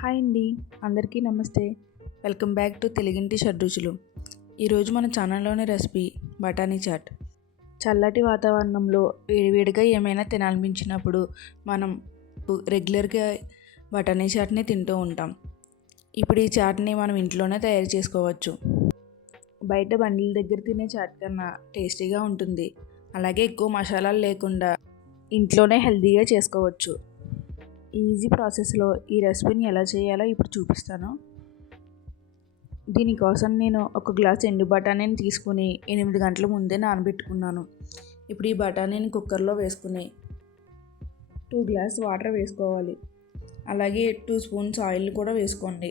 Hi అండి, అందరికీ నమస్తే. వెల్కమ్ బ్యాక్ టు తెలుగింటి షడ్రుచులు. ఈరోజు మన ఛానల్లోని రెసిపీ బఠానీ చాట్. చల్లటి వాతావరణంలో వేడివేడిగా ఏమైనా తినాలనిపించినప్పుడు మనం రెగ్యులర్గా బఠానీ చాట్ని తింటూ ఉంటాం. ఇప్పుడు ఈ చాట్ని మనం ఇంట్లోనే తయారు చేసుకోవచ్చు. బయట బండిల దగ్గర తినే చాట్ కన్నా టేస్టీగా ఉంటుంది. అలాగే ఎక్కువ మసాలాలు లేకుండా ఇంట్లోనే హెల్తీగా చేసుకోవచ్చు. ఈజీ ప్రాసెస్లో ఈ రెసిపీని ఎలా చేయాలో ఇప్పుడు చూపిస్తాను. దీనికోసం నేను ఒక గ్లాస్ ఎండు బఠానీని తీసుకుని 8 గంటల ముందే నానబెట్టుకున్నాను. ఇప్పుడు ఈ బఠానీని కుక్కర్లో వేసుకుని 2 గ్లాస్ వాటర్ వేసుకోవాలి. అలాగే 2 స్పూన్స్ ఆయిల్ కూడా వేసుకోండి.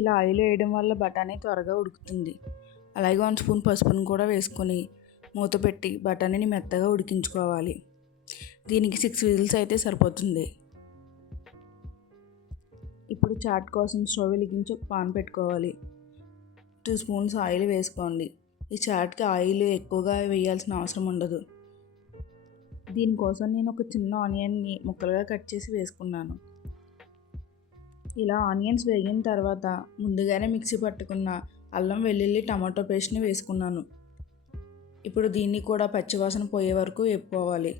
ఇలా ఆయిల్ వేయడం వల్ల బఠానీ త్వరగా ఉడుకుతుంది. అలాగే 1 స్పూన్ పసుపును కూడా వేసుకొని మూత పెట్టి బఠానీని మెత్తగా ఉడికించుకోవాలి. దీనికి 6 విజిల్స్ అయితే సరిపోతుంది. ఇప్పుడు చాట్ కోసం స్టవ్ వెలిగించి ఒక పాన్ పెట్టుకోవాలి. 2 స్పూన్స్ ఆయిల్ వేసుకోండి. ఈ చాట్కి ఆయిల్ ఎక్కువగా వేయాల్సిన అవసరం ఉండదు. దీనికోసం నేను ఒక చిన్న ఆనియన్ని ముక్కలుగా కట్ చేసి వేసుకున్నాను. ఇలా ఆనియన్స్ వేగిన తర్వాత ముందుగానే మిక్సీ పట్టుకున్న అల్లం వెల్లుల్లి టమాటో పేస్ట్ని వేసుకున్నాను. ఇప్పుడు దీన్ని కూడా పచ్చివాసన పోయే వరకు వేపుకోవాలి.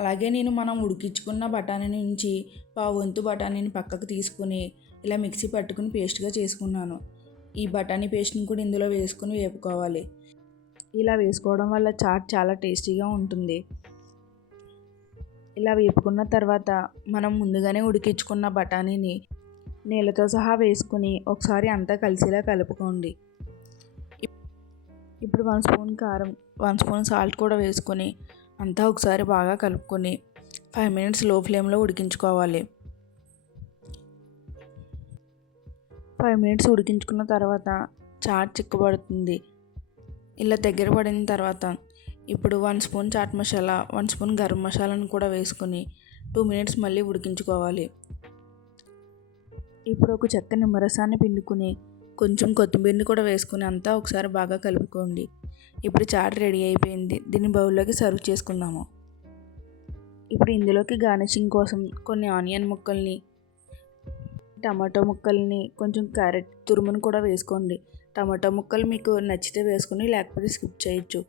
అలాగే నేను మనం ఉడికించుకున్న బఠానీ నుంచి పావువంతు బఠానీని పక్కకు తీసుకుని ఇలా మిక్సీ పట్టుకుని పేస్ట్గా చేసుకున్నాను. ఈ బఠానీ పేస్ట్ని కూడా ఇందులో వేసుకుని వేపుకోవాలి. ఇలా వేసుకోవడం వల్ల చాట్ చాలా టేస్టీగా ఉంటుంది. ఇలా వేపుకున్న తర్వాత మనం ముందుగానే ఉడికించుకున్న బఠానీని నీళ్ళతో సహా వేసుకుని ఒకసారి అంతా కలిసేలా కలుపుకోండి. ఇప్పుడు 1 స్పూన్ కారం, 1 స్పూన్ సాల్ట్ కూడా వేసుకొని అంతా ఒకసారి బాగా కలుపుకొని 5 మినిట్స్ లో ఫ్లేమ్లో ఉడికించుకోవాలి. 5 మినిట్స్ ఉడికించుకున్న తర్వాత చాట్ చిక్కబడుతుంది. ఇలా దగ్గర పడిన తర్వాత ఇప్పుడు 1 స్పూన్ చాట్ మసాలా, 1 స్పూన్ గరం మసాలాను కూడా వేసుకొని 2 మినిట్స్ మళ్ళీ ఉడికించుకోవాలి. ఇప్పుడు ఒక చెక్క నిమ్మరసాన్ని పిండుకుని కొంచెం కొత్తిమీరని కూడా వేసుకుని అంతా ఒకసారి బాగా కలుపుకోండి. ఇప్పుడు చాట్ రెడీ అయిపోయింది. దీన్ని బౌల్లోకి సర్వ్ చేసుకుందాము. ఇప్పుడు ఇందులోకి గార్నిషింగ్ కోసం కొన్ని ఆనియన్ ముక్కల్ని, టమాటో ముక్కల్ని, కొంచెం క్యారెట్ తురుమును కూడా వేసుకోండి. టమాటో ముక్కలు మీకు నచ్చితే వేసుకుని లేకపోతే స్కిప్ చేయొచ్చు.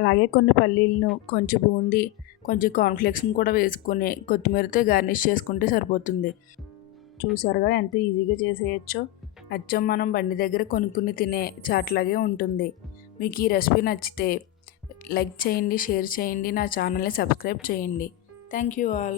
అలాగే కొన్ని పల్లీలను, కొంచెం బూందీ, కొంచెం కార్న్ఫ్లేక్స్ని కూడా వేసుకొని కొత్తిమీరతో గార్నిష్ చేసుకుంటే సరిపోతుంది. చూసారుగా ఎంత ఈజీగా చేసేయచ్చో. అచ్చం మనం బండి దగ్గర కొనుక్కుని తినే చాట్లాగే ఉంటుంది. మీకు ఈ రెసిపీ నచ్చితే లైక్ చేయండి, షేర్ చేయండి, నా ఛానల్ని సబ్స్క్రైబ్ చేయండి. Thank you all.